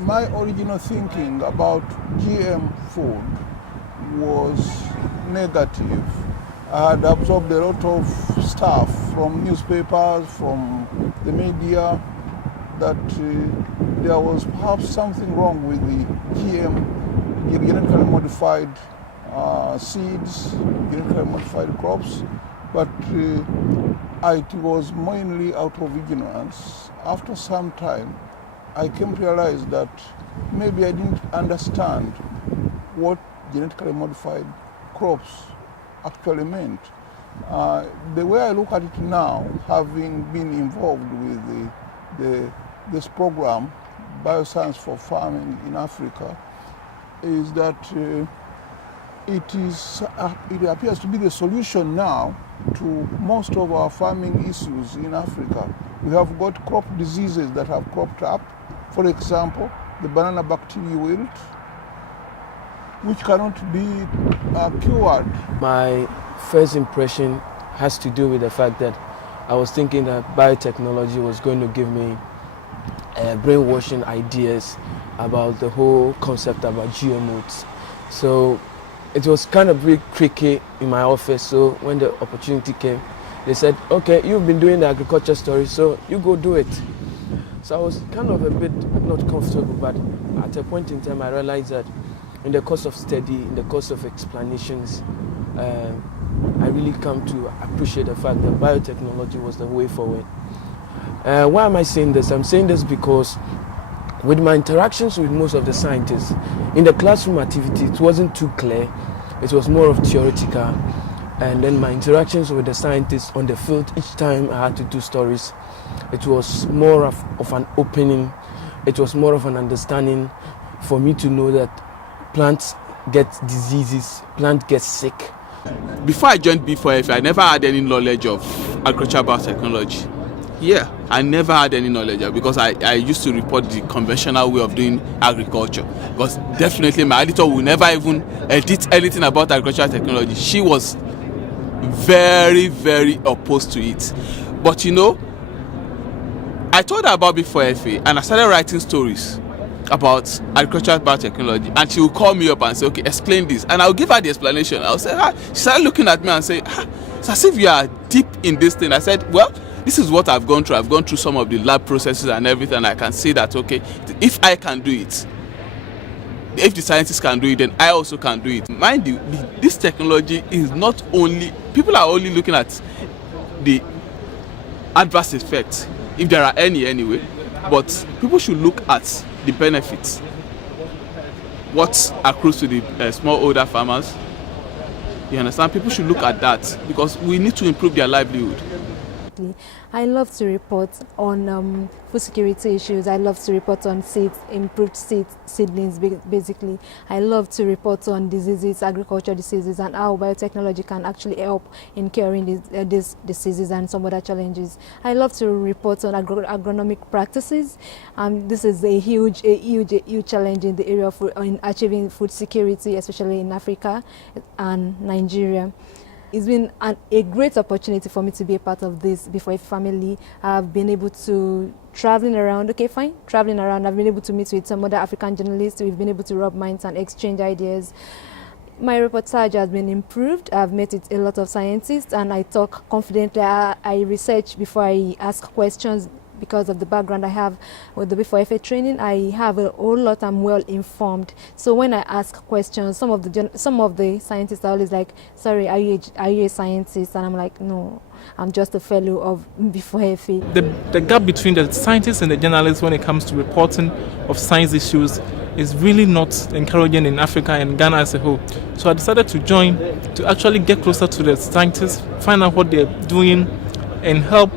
my original thinking about GM food was negative. I had absorbed a lot of stuff from newspapers, from the media, that there was perhaps something wrong with the GM, genetically modified seeds, genetically modified crops, but it was mainly out of ignorance. After some time, I came to realize that maybe I didn't understand what genetically modified crops actually meant. The way I look at it now, having been involved with this program, Biosciences for Farming in Africa, is that it appears to be the solution now to most of our farming issues in Africa. We have got crop diseases that have cropped up. For example, the banana bacterial wilt, which cannot be cured. My first impression has to do with the fact that I was thinking that biotechnology was going to give me brainwashing ideas about the whole concept about GMOs. So it was kind of really tricky in my office. So when the opportunity came, they said, okay, you've been doing the agriculture story, so you go do it. So I was kind of a bit not comfortable, but at a point in time I realized that in the course of study, in the course of explanations, I really come to appreciate the fact that biotechnology was the way forward. Why am I saying this? I'm saying this because with my interactions with most of the scientists, in the classroom activity, it wasn't too clear. It was more of theoretical. And then my interactions with the scientists on the field, each time I had to do stories, it was more of an opening. It was more of an understanding for me to know that plants get diseases, plants get sick. Before I joined B4FA, I never had any knowledge of agricultural biotechnology. Yeah, I never had any knowledge of, because I used to report the conventional way of doing agriculture. Because definitely my editor will never even edit anything about agricultural technology. She was very, very opposed to it. But you know, I told her about B4FA and I started writing stories about agricultural biotechnology, and she will call me up and say, okay, explain this, and I'll give her the explanation. I'll say, she started looking at me and say, it's as if you are deep in this thing. I said, well, this is what I've gone through. I've gone through some of the lab processes and everything, and I can see that, okay, if I can do it, if the scientists can do it, then I also can do it. Mind you, this technology is not only, people are only looking at the adverse effects, if there are any anyway, but people should look at the benefits, what accrues to the smallholder farmers. You understand? People should look at that because we need to improve their livelihood. I love to report on food security issues. I love to report on seeds, improved seedlings, basically. I love to report on diseases, agricultural diseases, and how biotechnology can actually help in curing these diseases and some other challenges. I love to report on agronomic practices. This is a huge challenge in the area of in achieving food security, especially in Africa and Nigeria. It's been a great opportunity for me to be a part of this B4FA family. I've been able to traveling around. I've been able to meet with some other African journalists. We've been able to rub minds and exchange ideas. My reportage has been improved. I've met with a lot of scientists and I talk confidently. I research before I ask questions. Because of the background I have with the B4FA training, I have a whole lot. I'm well informed. So when I ask questions, some of the scientists are always like, "Sorry, are you a scientist?" And I'm like, "No, I'm just a fellow of B4FA." The gap between the scientists and the journalists when it comes to reporting of science issues is really not encouraging in Africa and Ghana as a whole. So I decided to join to actually get closer to the scientists, find out what they're doing, and help.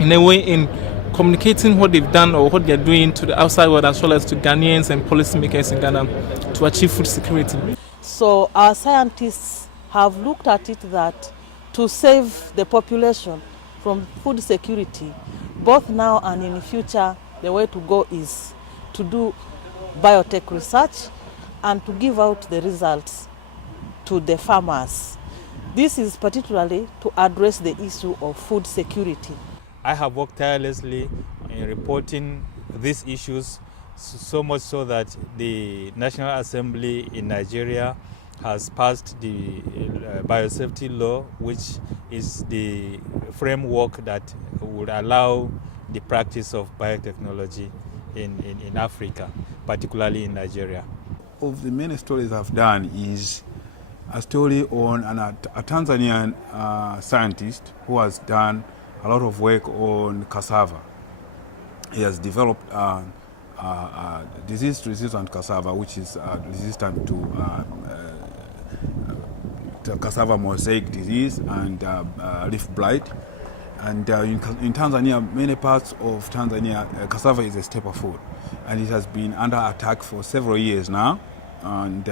In a way, in communicating what they've done or what they're doing to the outside world as well as to Ghanaians and policymakers in Ghana to achieve food security. So our scientists have looked at it that to save the population from food security, both now and in the future, the way to go is to do biotech research and to give out the results to the farmers. This is particularly to address the issue of food security. I have worked tirelessly in reporting these issues so much so that the National Assembly in Nigeria has passed the biosafety law, which is the framework that would allow the practice of biotechnology in Africa, particularly in Nigeria. Of the many stories I've done is a story on a Tanzanian scientist who has done a lot of work on cassava. He has developed disease-resistant cassava, which is resistant to cassava mosaic disease and leaf blight. And in Tanzania, many parts of Tanzania, cassava is a staple food, and it has been under attack for several years now, and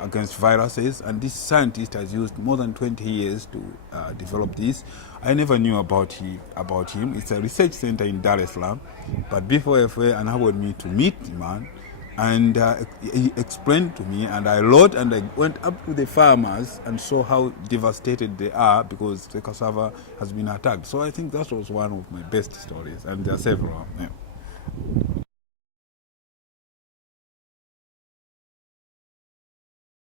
against viruses. And this scientist has used more than 20 years to develop this. I never knew about him. It's a research center in Dar es Salaam, but B4FA enabled me to meet the man, and he explained to me, and I wrote, and I went up to the farmers and saw how devastated they are because the cassava has been attacked. So I think that was one of my best stories, and there are several. Yeah.